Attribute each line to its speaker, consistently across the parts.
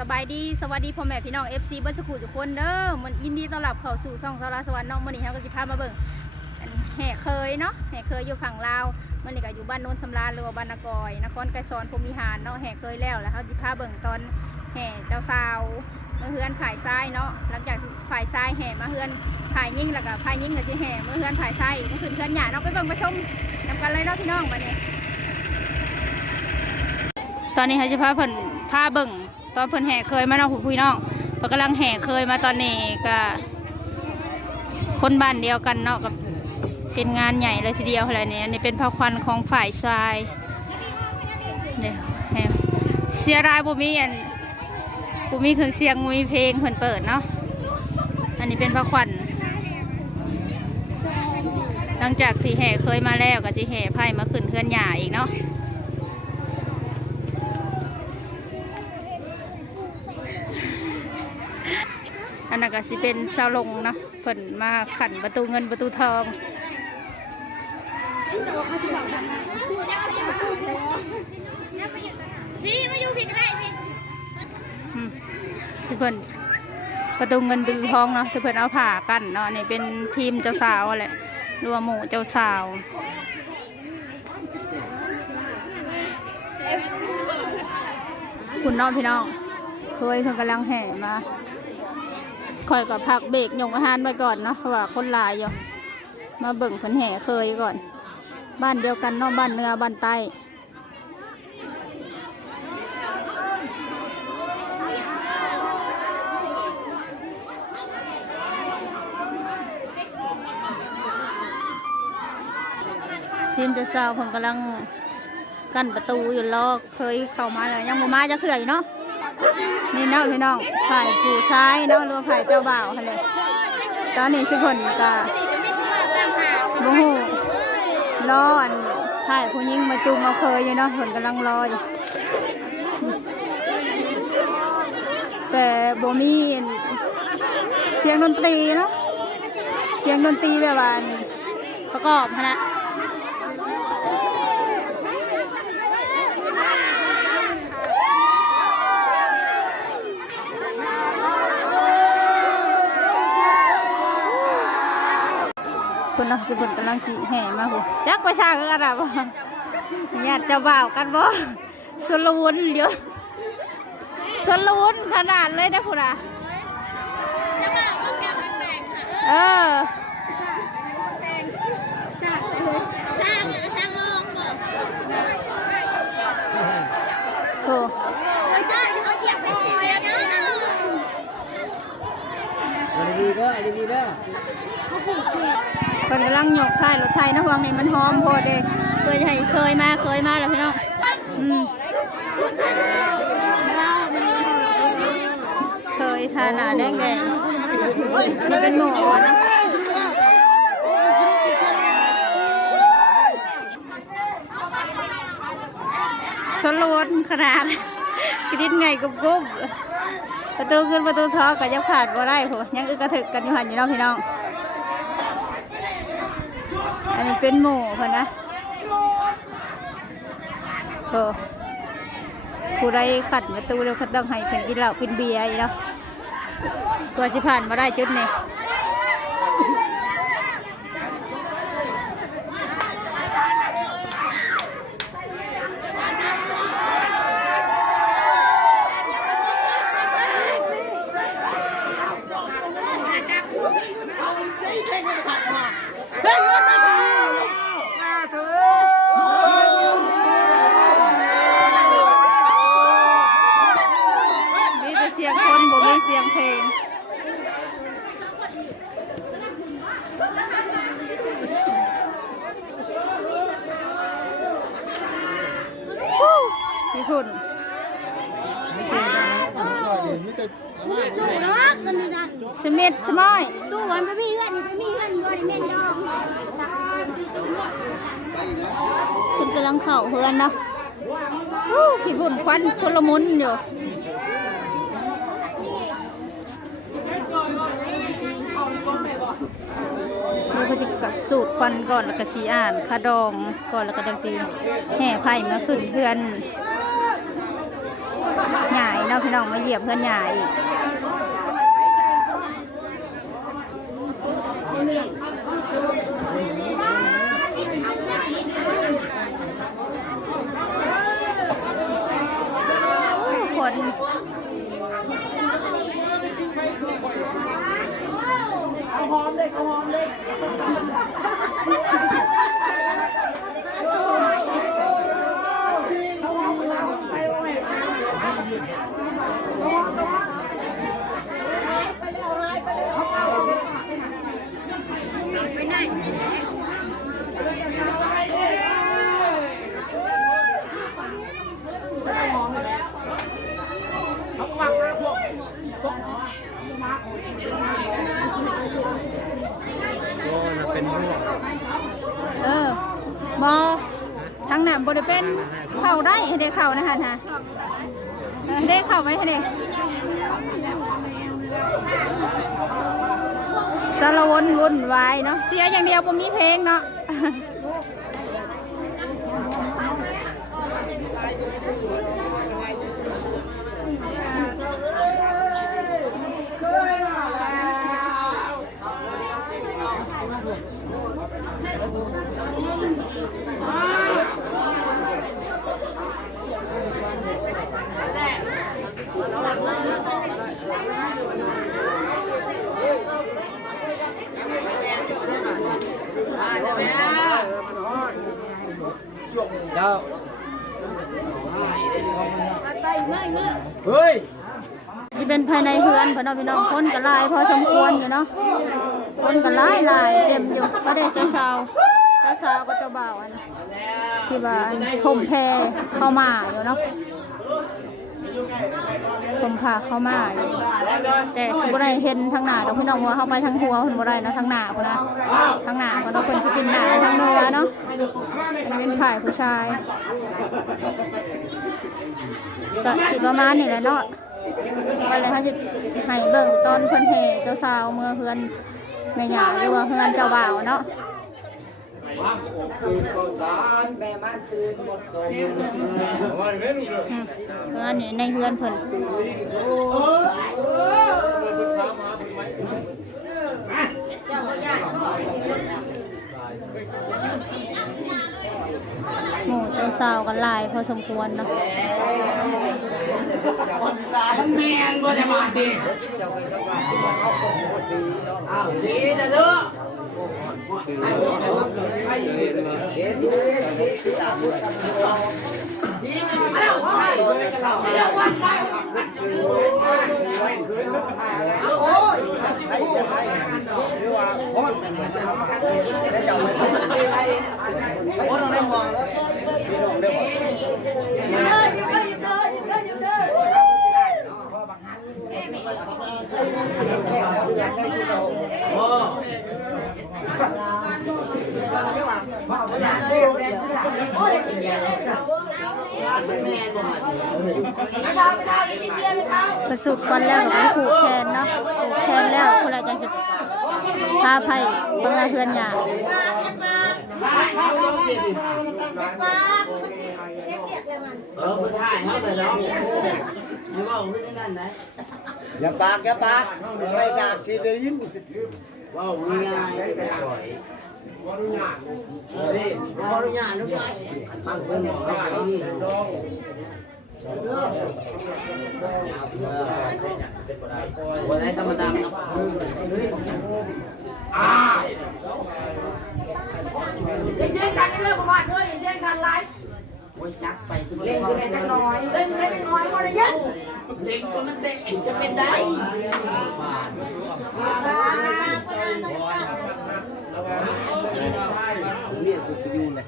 Speaker 1: สบายดีสวัสดีพ่อแม่พี่น้อง FC เบิ้ลสกูทุกคนเด้อมันยินดีต้อนรับเข้าสู่ช่องสารสวรรค์น้องมื้อนี้เราก็สิพามาเบิ่งแห่เคยเนาะแห่เคยอยู่ฝั่งลาวมื้อนี้ก็อยู่บ้านโนนสำราญหรือว่าบ้านนากอยนครไกรสอนพรมิหารเนาะแห่เคยแล้วแล้วเราสิพาเบิ่งตอนแห่เจ้าสาวมาเฮือนฝ่ายซ้ายเนาะหลังจากที่ฝ่ายซ้ายแห่มาเฮือนฝ่ายยิ่งแล้วก็ฝ่ายยิ่งก็สิแห่มาเฮือนฝ่ายซ้ายก็คือเฮือนหยาเนาะไปเบิ่งไปชมนำกันเลยเนาะพี่น้องบัดนี้ตอนนี้เขาจะพาเพิ่นพาเบิ่ง ตอนเพิ่นแห่เคยมาเนาะผู้พี่น้องเพิ่นกำลังแห่เคยมาตอนนี้ก็คนบ้านเดียวกันเนาะกับเป็นงานใหญ่เลยทีเดียวอะไรเนี่ยนนี้เป็นพระควันของฝ่ายชายเนี่ยแห่เสียรายบุมีอันบุมีเครื่องเสียงบุมีเพลงเพิ่นเปิดเนาะอันนี้เป็นพระควันหลังจากที่แห่เคยมาแล้วก็จะแห่ไพ่มาขึ้นเพื่อนหย่าอีกเนาะ อันนั้นก็สิเป็นเสาลงเนาะเพิ่นมาขันประตูเงินประตูทองพี่มาอยู่ผิดได้พี่ที่เพิ่นประตูเงินประตูทองเนาะที่เพิ่นเอาผ่ากันเนาะนี่เป็นทีมเจ้าสาวแหละรัวหมู่เจ้าสาวคุณน้องพี่น้องเคยเพิ่นกำลังแห่มา คอยกับพักเบรกยงอาหารไว้ก่อนเนาะว่าคนหลายอยู่มาเบิ่งเพิ่นแห่เคยก่อน บ้านเดียวกันเนาะบ้านเหนือบ้านใต้ทีมจะสาวเพิ่นกำลังกั้นประตูอยู่รอเคยเข้ามาแล้วยังบ่มาจะเถื่ออยู่เนาะ นี่เนาะพี่น้องฝ่ายผู้ชายเนาะหรือว่าฝ่ายเจ้าบ่าวค่ะเลยตอนนี้สิคนก็โมโหรออันฝ่ายผู้หญิงมาจูงเอาเคยอยู่เนาะผลกำลังรออยู่แต่บมีเสียงดนตรีเนาะเสียงดนตรีแบบว่าประกอบนะ คุณน้องสิบุญกำลังขี่แห่มาหูจักประชาก็อะไรบ่ญาติเจ้าบ่าวกันบ่สลวุนเดี๋ยวสลวุนขนาดเลยนะคุณอะเออ
Speaker 2: สร้างสร้างโลกก่อน
Speaker 1: โถ
Speaker 2: คนได้เขาเหยียบไปชีวิตเนาะ
Speaker 3: อันนี้ดีเด้ออันนี้ดีเด้อ
Speaker 1: เพิ่นกำลังหยกไทยรถไทยนะวังนี่มันหอมโพดเด็กเพื่อจะให้เคยมาเคยมาแล้วพี่น้องอืมเคยทาหนาแดงแดงๆนี่เป็นหมูนะสลวนขนาดกระดิ่งไงกุบกุบประตูขึ้นประตูท้อก็ยังผ่านบ่ได้โหยังอึกระถึกกันอยู่หันอยู่น้องพี่น้อง มันเป็นหมูเพิ่นนะโอ้ผู้ใดขัดประตูเร็วเขาต้องให้เพิ่นกินเหล้ากินเบียร์อีกแล้วกว่าสิผ่านมาได้จุดนี้มีแต่เสียงคนบ่มีเสียงเพลง พี่พุ่น
Speaker 2: ถูกแล้วกันนี่นะ
Speaker 1: สมิธสมอย
Speaker 2: ตู้วันไปมีเพื่อนไปมีเพื่อนบ่ได้แม่นดอก
Speaker 1: คุณกำลังเข่าเฮือนเนาะอู้พี่พุ่นควันชลมุนอยู่เราก็จะกัดสูตรควันก่อนแล้วก็ชีอ่านคาดองก่อนแล้วก็จังจีแห่ไผ่มาขึ้นเพื่อนใหญ่เนาะพี่น้องมาเหยียบเพื่อนใหญ่อีก ได้
Speaker 3: เป็น
Speaker 1: เข่าได้ให้ได้เข่านะคะนะได้เข่าไหมให้ได้สารวนวุ่นวายเนาะเสียอย่างเดียวผมมีเพลงเนาะ
Speaker 3: เฮ้
Speaker 4: ย
Speaker 1: ที่เป็นภายในเพื่อนพี่น้องพี่น้องคนก็หลายพอสมควรอยู่เนาะคนก็หลายหลายเต็มอยู่ก็ได้เจ้าสาวเจ้าสาวก็เจ้าบ่าวอันที่ว่าอันผมแพรเข้ามาอยู่เนาะผมพาเข้ามาอยู่แต่คือบ่ได้เห็นทางหน้าดอกพี่น้องว่าเข้าไปทางหัวเพิ่นบ่ได้เนาะทางหน้าพุ่นนะทางหน้าเพิ่นเนาะเพิ่นสิเป็นหน้าทางเนื้อเนาะเป็นฝ่ายผู้ชาย ก็สิประมาณนี้แหละเนาะไปเลยเขาจะให้เบิ่งตอนเพิ่นแห่เจ้าสาวเมื่อเพื่อนแม่ย่าหรือว่าเพื่อนเจ้าบ่าวเนาะ
Speaker 4: ตื่นข้าวสารแม่บ้านตื่นหมดสมวันนี้ไม่รู้
Speaker 1: อืมเพื่อนนี่ในเพื่อนเพิ่น หมูเจ้าสาวกันหลายพอสมควรเนาะ
Speaker 4: มันแมนบ่ได้มาดิอ้าวสีจะเด้อโอ้ยไอ้จะไอ้หรือว่าพอดมันจะได้จับมันพอดได้มองแล้วพี่น้องได้
Speaker 1: ประสุกก่อนแล้วก็ผูกแขนเนาะผูกแขนแล้วคนละจังสิพาไผ่บิ่งอาเพื่อนหยา
Speaker 4: เออคนถ่ายให้ไปแล้วไม่ว่าไม่ได้นั่นนะอย่าปากอย่าปากไม่ปากที่ได้ยินว้าง่ายๆได้สวยขออนุญาตขออนุญาตลูกชายบางคนบอกว่านี่ วันไหนธรรมดาเนาะอ่าเสียงชันเรื่องประมาณด้วยเสียงชันไลฟ์โอ้ยจักไปเล่นเล่นจักน้อยเล่นเล่นจักน้อยบ่ได้ยันเล่นตัวมันเตะจะเป็นได้ เนี่ยกูจะอยู่เลย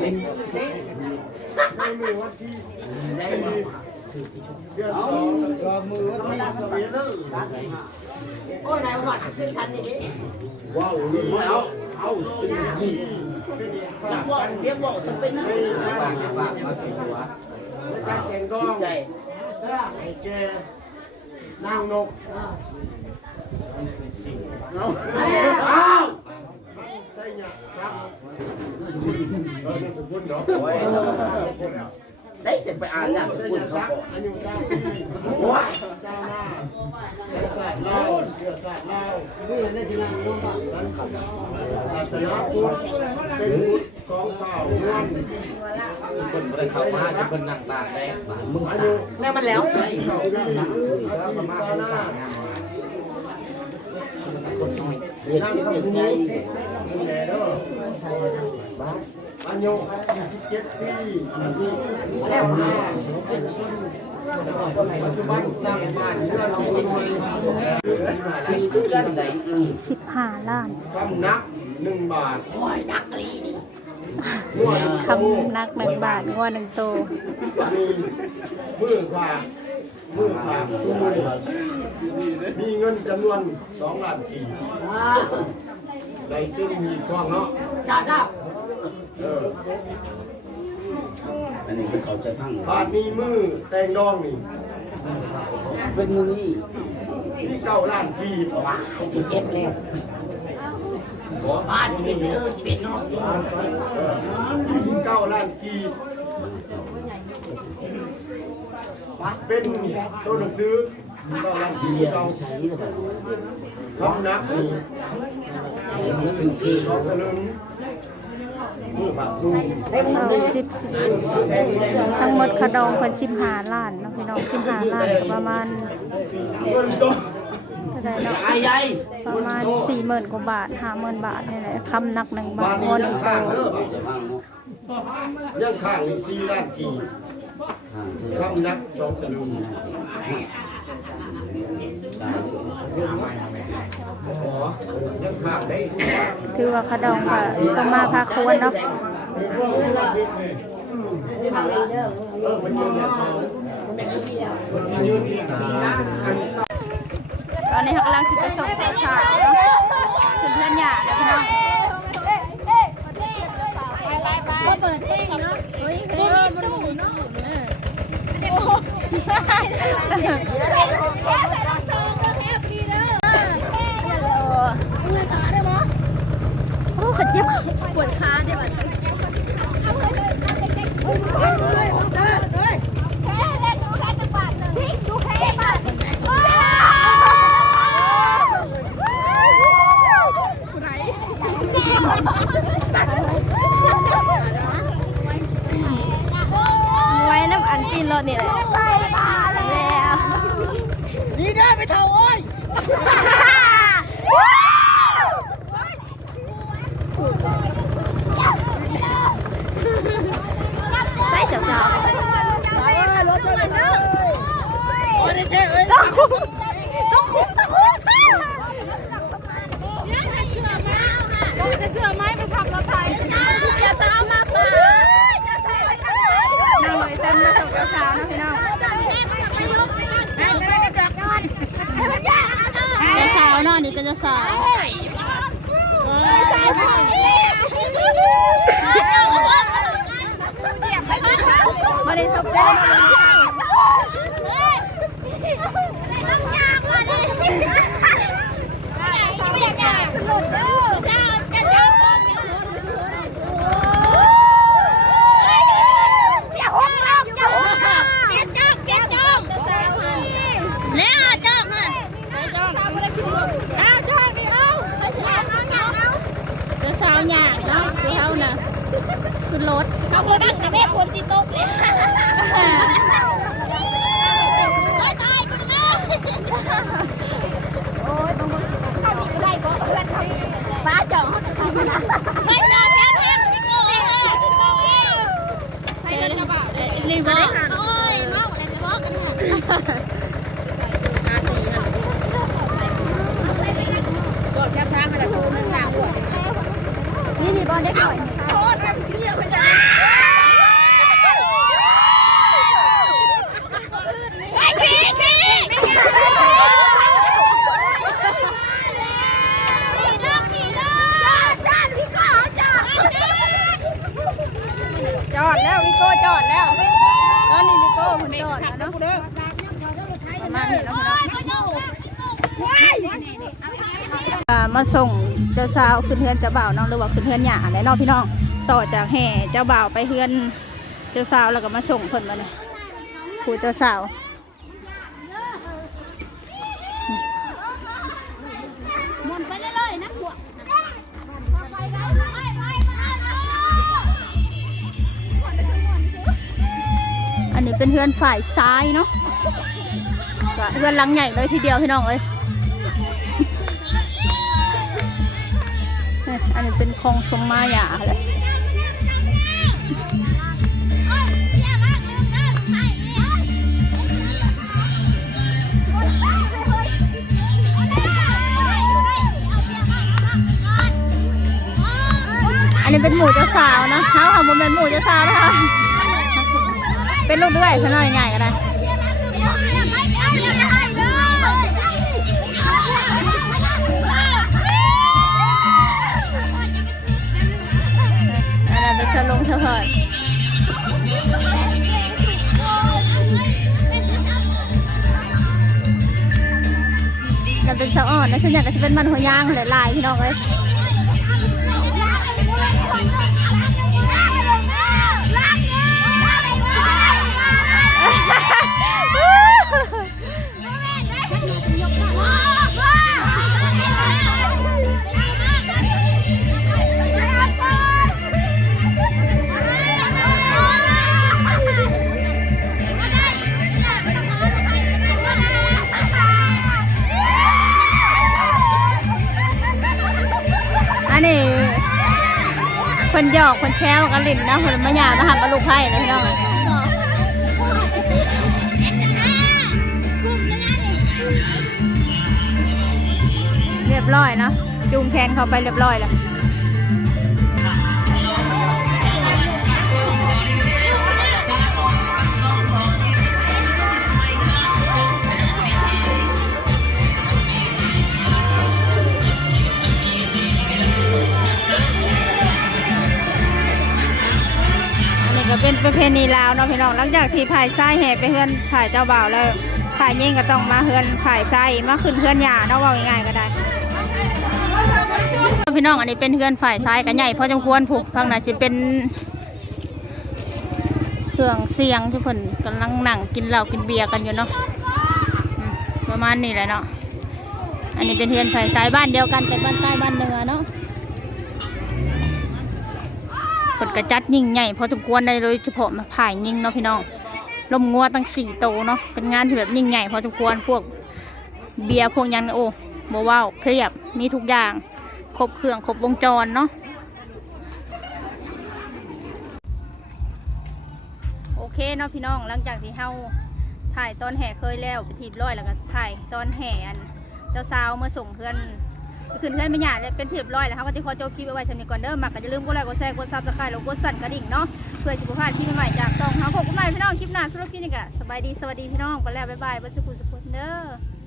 Speaker 4: เล่นเตะไม่มีวันที่ได้เอารอมือว่าไม่ได้สบายเลยโอ้ยนายว่าเส้นชันนี่ว้าวเอาเอายิงบอกเรียกบอกจะเป็นอะไรการแต่งกล้องใจไอ้เจนางนกอ้าวใส่หยาซักเออเป็นคนเนาะโอ้ย
Speaker 5: ได้จะไปอ่านอย่าง
Speaker 4: ใช่
Speaker 5: คุ
Speaker 4: ยา
Speaker 5: ณ
Speaker 4: ซั
Speaker 5: เขา
Speaker 4: ก
Speaker 5: บอก
Speaker 4: อายุเจ้าปี
Speaker 5: ว้า
Speaker 4: เจ้าหน้าเชื้อชาติลาวเชื้อชาติลาวสันศาสนาพุทธเป็นพุทธของเก่าล้วน
Speaker 3: คนบ่ได้เข้ามาแต่คนนั่งตากแดดบ้านมึง
Speaker 4: อายุ
Speaker 5: แม่มันแล้ว
Speaker 4: เก่าปีอาชีพชาวนา นั่งคำพูดดูแลเด้ออายุ47ปีอาชีพชาวนาปัจจุบันสร้างบ้านเรือนที่ดิน
Speaker 5: สีคือกันไหนอืม
Speaker 1: สิบห้าล้าน
Speaker 4: คำนักหนึ่งบาท
Speaker 5: โอ้ยนักลีนี่
Speaker 4: นวด
Speaker 1: คำนักหนึ่งบาทงวดหนึ่งโต
Speaker 4: มีมือขวา มือขวาชูมือมีเงินจำนวนสองล้านกี่ได้ตึ้งมีกล้องเนาะ
Speaker 5: จ้าจ้า
Speaker 4: เออ
Speaker 5: อันนี้เป็นเขาจะพัง
Speaker 4: บาทมีมือแตงดองนี่
Speaker 5: เป็นมูนี่
Speaker 4: ที่เก้าล้านกี่
Speaker 5: ว้ายสิบเอ็ดแล้วบ้าสิบเอ็ดเออสิบเอ็ดเนาะ
Speaker 4: เออที่เก้าล้านกี่ เป็นตัวหนังสือเก้าล้านกี่
Speaker 5: เบีย
Speaker 4: เก้า
Speaker 5: ร์ใส่แล้วแบบ
Speaker 4: คำนักสี่
Speaker 5: มันสิ่งที่
Speaker 4: สองสลึงมือบาทชู
Speaker 1: เอาสิบสิบทั้งหมดคดองคนสิบห้าล้านเนาะพี่น้องสิบห้าล้านก็ประมาณ
Speaker 4: เงินโต
Speaker 1: เท่าไหร่เนาะ
Speaker 5: ไอ้ยัย
Speaker 1: ประมาณสี่หมื่นกว่าบาทห้าหมื่นบาทนี่แหละคำหนักหนึ่งบา
Speaker 4: บ้า
Speaker 1: ท
Speaker 4: น
Speaker 1: ง
Speaker 4: นี้
Speaker 1: วดห
Speaker 4: ยั
Speaker 1: นึ่
Speaker 4: ง
Speaker 1: งโต
Speaker 4: ข้างเด้อ
Speaker 5: จะพังเนาะ
Speaker 4: ยังข้างนี่สี่ล้านกี่ คำนักสองสลึงอ๋อยังข้างได้สี่ล้าน
Speaker 1: ถือว่าคดองก็สมาพาควรเนาะ
Speaker 4: เออมันยืนเนี่ยเขามันจะยืนเนานอันนี้
Speaker 1: ตอนนี้เขากำลังสิไปส่งสาวสาวๆเนาะขึ้นเพื่อนหยาด้อพี่น้อง
Speaker 2: ก็เปิดเองเนาะเฮ้ยเฮ้ยมันหมุนเนาะ
Speaker 1: โอ้ขัดเจ็บปวดขาเดี๋ยว ไว้น้ำอันกินรถนี่แหละแล้ว
Speaker 2: นี่ได้ไปเท่าเอ้ย
Speaker 1: ใส่เจ้าสาว
Speaker 2: รถมันเนาะ
Speaker 1: ต้องคุ้มต้องคุ้มต้องคุ้ม
Speaker 2: จะเชื่อไหมไปขับรถไทยจะสาวมากป่ะจะสาว
Speaker 1: นั่งเลยเต็มมาส่งเจ้าสาวนะพี่น้องเจ้าสาวเนาะนี่เป็นเจ้า สาวมาได้สบได้เลยเจ้าสาวหยาเนาะดูเขาน่ะ ขึ้นรถ
Speaker 2: เอาคนนั่งกับแม่คนจิตตกเลยตายตายคนนึงโอ้ยต้องเขามีไรบอกเพื่อนเขาป้าจ่องเขาจะทำอะไรไม่จ่องแค่แค่พี่โก้พี่โก้เองใส่รถกระบะเลย
Speaker 1: นี่บ่
Speaker 2: โอ้ยเมาอะไรจะบอกกันเนี่ย
Speaker 1: นี่นี่บอลได้ก่อน
Speaker 2: โคตรแบบเที่ยไปจ้ะไอ้ขี้ขี้พี่น้องพี่น้องจ้าพี่ขอ
Speaker 1: ดแล้ววิโก้จอดแล้ว ตอนนี้วิโก้มันจอดแล้วเนาะมาณนี้เนาะพี่น้องมาส่ง เจ้าสาวขึ้นเฮือนเจ้าบ่าวเนาะหรือว่าขึ้นเฮือนหยาเลยเนาะพี่น้องต่อจากแห่เจ้าบ่าวไปเฮือนเจ้าสาวแล้วก็มาส่งเพิ่นมาเนี่ยผู้เจ้าสาว
Speaker 2: มนไปเรื่อยๆนะพวก
Speaker 1: อันนี้เป็นเพื่อนฝ่ายซ้ายเนาะเพื่อนหลังใหญ่เลยทีเดียวพี่น้องเอ้ย อันนี้เป็นคลองสมมาหยาเลยอันนี้เป็นหมูเจ้าสาวนะเท้าของมันเป็นหมูเจ้าสาวนะคะ เป็นลูกด้วยซะหน่อยง่ายก็ได้อันนั้น เป็นสลงเฉพาะนั่นเป็นสะอ่อนนะส่วนใหญ่ก็จะเป็นมันหัวยางหลายๆพี่น้องเลย นนี้คนหยอกคนแชวกันลินนะคนมาหยามาหักกับลูกไผ่นะพี่น้องเรียบร้อยเนาะจูงแขนเขาไปเรียบร้อยแล้ว ก็เป็นประเพณีลาวเนาะพี่น้องหลังจากที่ผ่ายไส้แห่ไปเฮือนผ่ายเจ้าบ่าวแล้วผ่ายยิ่งก็ต้องมาเฮือนผ่ายไส้มาขึ้นเฮือนหยาเนาะว่าง่ายๆก็ได้พี่น้องอันนี้เป็นเฮือนฝ่ายซ้ายกันใหญ่พอจำควรผูกฟังน่ะจะเป็นเครื่องเสียงที่เพิ่นกำลังหนังกินเหล้ากินเบียร์กันอยู่เนาะประมาณนี้แหละเนาะอันนี้เป็นเฮือนฝ่ายซ้ายบ้านเดียวกันแต่บ้านใต้บ้านเหนือเนาะ เปิดกระจัดยิ่งใหญ่พอสมควรได้โดยเฉพาะมาผ่ายยิ่งเนาะพี่น้องลมงัวตั้งสี่โตเนาะเป็นงานที่แบบยิ่งใหญ่พอสมควรพวกเบียร์พวกยังนี่โอ้บว้าวเครียบมีทุกอย่างครบเครื่องครบวงจรเนาะโอเคเนาะพี่น้องหลังจากที่เฮาถ่ายตอนแห่เคยแล้วไปทีบร้อยแล้วก็ถ่ายตอนแห่อันเจ้าสาวเมื่อส่งเพื่อน ขึ้นเพื่อนไม่หยาดเลยเป็นเทีบร้อยแล้วเขาก็จะขอจบคลิปไว้ไว้สำหรับก่อนเด้อมากก็อย่าลืมกดไลค์กดแชร์กดซับสไครต์แล้วกดสั่นกระดิ่งเนาะเพื่อสุขภาพที่ใหม่จากช่องเฮาขอบคุณมากพี่น้องคลิปหน้าสำหรับคลิปนี้ก็สบายดีสวัสดีพี่น้องไปแล้วบ๊ายบายบัสกุลสกุลเด้อ